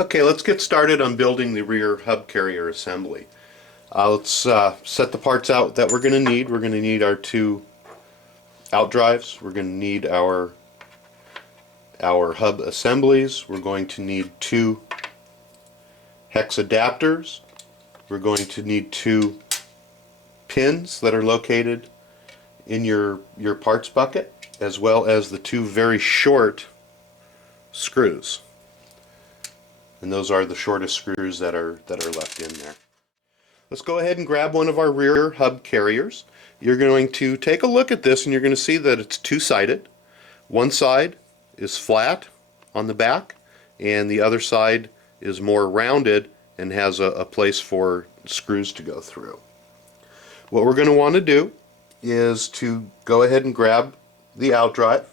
Okay, let's get started on building the rear hub carrier assembly. Let's set the parts out that we're going to need. We're going to need our two out drives. We're going to need our hub assemblies. We're going to need two hex adapters. We're going to need two pins that are located in your parts bucket, as well as the two very short screws. And those are the shortest screws that are left in there. Let's go ahead and grab one of our rear hub carriers. You're going to take a look at this and you're going to see that it's two-sided. One side is flat on the back and the other side is more rounded and has a place for screws to go through. What we're going to want to do is to go ahead and grab the out drive,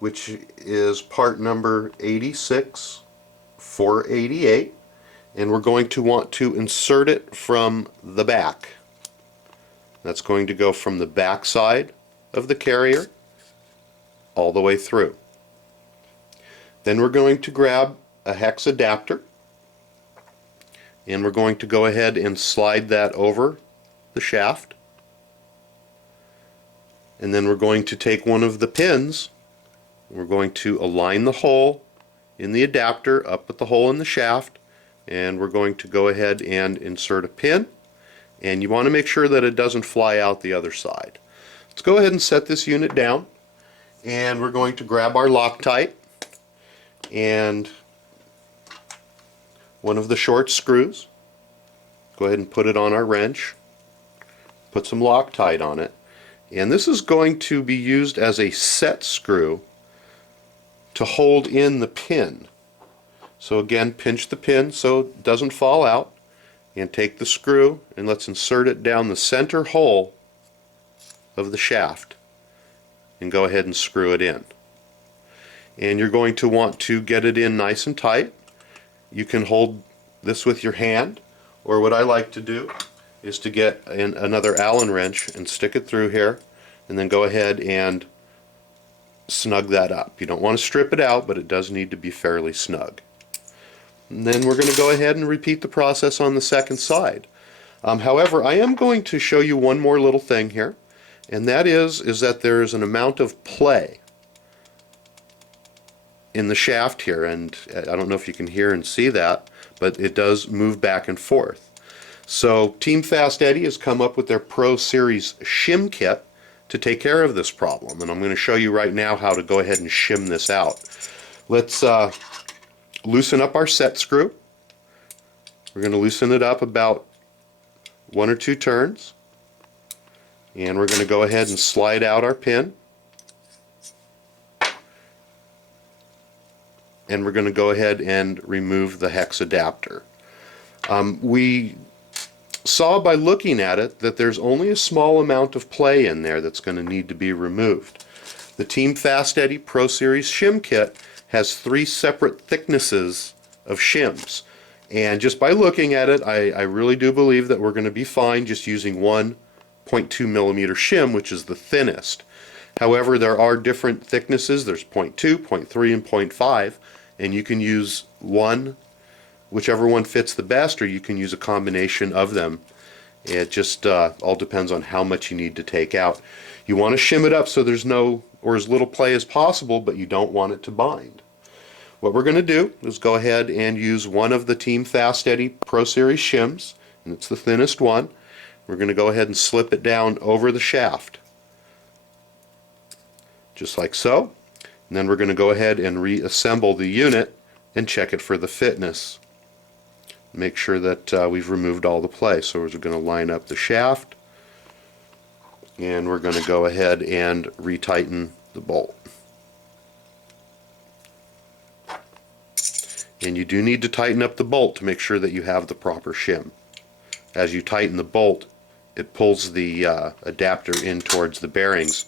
which is part number 86488, and we're going to want to insert it from the back. That's going to go from the back side of the carrier all the way through. Then we're going to grab a hex adapter and we're going to go ahead and slide that over the shaft, and then we're going to take one of the pins. We're going to align the hole in the adapter up at the hole in the shaft, and we're going to go ahead and insert a pin, and you want to make sure that it doesn't fly out the other side. Let's go ahead and set this unit down, and we're going to grab our Loctite and one of the short screws. Go ahead and put it on our wrench, put some Loctite on it, and this is going to be used as a set screw to hold in the pin. So again, pinch the pin so it doesn't fall out, and take the screw and let's insert it down the center hole of the shaft and go ahead and screw it in. And you're going to want to get it in nice and tight. You can hold this with your hand, or what I like to do is to get another Allen wrench and stick it through here and then go ahead and snug that up. You don't want to strip it out, but it does need to be fairly snug. And then we're going to go ahead and repeat the process on the second side. However, I am going to show you one more little thing here, and that is that there is an amount of play in the shaft here, and I don't know if you can hear and see that, but it does move back and forth. So Team Fast Eddy has come up with their Pro Series shim kit to take care of this problem, and I'm going to show you right now how to go ahead and shim this out. Let's loosen up our set screw. We're going to loosen it up about 1 or 2 turns, and we're going to go ahead and slide out our pin, and we're going to go ahead and remove the hex adapter. We saw by looking at it that there's only a small amount of play in there that's going to need to be removed. The Team Fast Eddy Pro Series shim kit has 3 separate thicknesses of shims, and just by looking at it I really do believe that we're going to be fine just using 1.2 millimeter shim, which is the thinnest. However, there are different thicknesses. There's 0.2, 0.3, and 0.5, and you can use one, whichever one fits the best, or you can use a combination of them. It just all depends on how much you need to take out. You want to shim it up so there's no, or as little play as possible, but you don't want it to bind. What we're going to do is go ahead and use one of the Team Fast Eddy Pro Series shims, and it's the thinnest one. We're going to go ahead and slip it down over the shaft, just like so. And then we're going to go ahead and reassemble the unit and check it for the fitness. Make sure that we've removed all the play. So we're going to line up the shaft, and we're going to go ahead and retighten the bolt. And you do need to tighten up the bolt to make sure that you have the proper shim. As you tighten the bolt, it pulls the adapter in towards the bearings,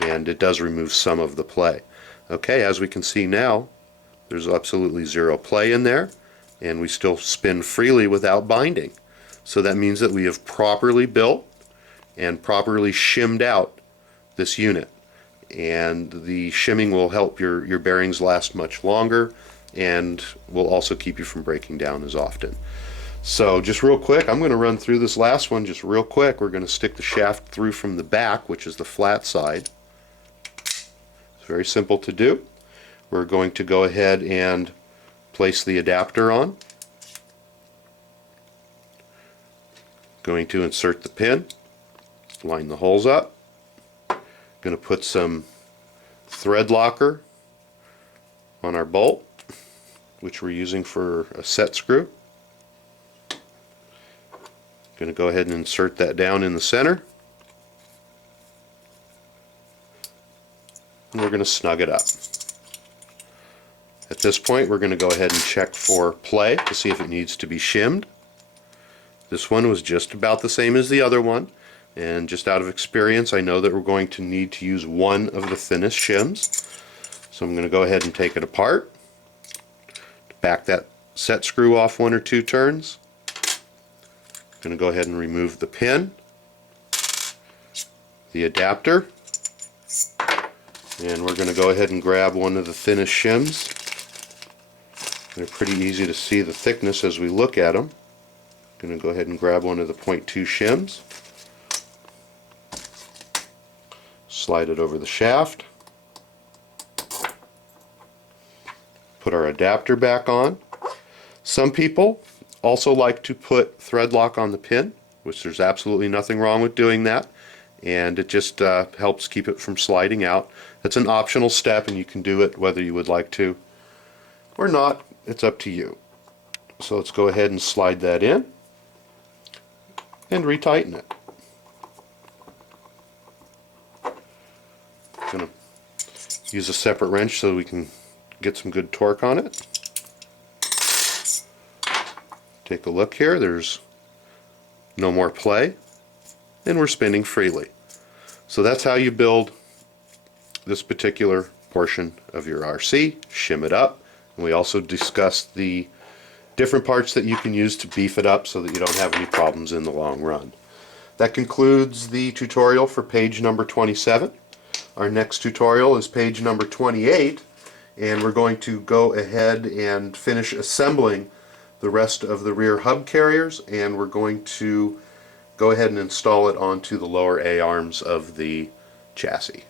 and it does remove some of the play. Okay, as we can see now, there's absolutely zero play in there, and we still spin freely without binding. So that means that we have properly built and properly shimmed out this unit. And the shimming will help your bearings last much longer, and will also keep you from breaking down as often. So just real quick, I'm going to run through this last one just real quick. We're going to stick the shaft through from the back, which is the flat side. It's very simple to do. We're going to go ahead and place the adapter on. Going to insert the pin, line the holes up. Going to put some thread locker on our bolt, which we're using for a set screw. Going to go ahead and insert that down in the center, and we're going to snug it up. At this point, we're going to go ahead and check for play to see if it needs to be shimmed. This one was just about the same as the other one, and just out of experience I know that we're going to need to use one of the thinnest shims. So I'm going to go ahead and take it apart, back that set screw off 1 or 2 turns. I'm going to go ahead and remove the pin, the adapter, and we're going to go ahead and grab one of the thinnest shims. They're pretty easy to see the thickness as we look at them. I'm going to go ahead and grab one of the 0.2 shims, slide it over the shaft, put our adapter back on. Some people also like to put thread lock on the pin, which there's absolutely nothing wrong with doing that, and it just helps keep it from sliding out. That's an optional step, and you can do it whether you would like to or not. It's up to you. So let's go ahead and slide that in and retighten it. I'm going to use a separate wrench so we can get some good torque on it. Take a look here, there's no more play, and we're spinning freely. So that's how you build this particular portion of your RC, shim it up, and we also discussed the different parts that you can use to beef it up so that you don't have any problems in the long run. That concludes the tutorial for page number 27. Our next tutorial is page number 28, and we're going to go ahead and finish assembling the rest of the rear hub carriers, and we're going to go ahead and install it onto the lower A-arms of the chassis.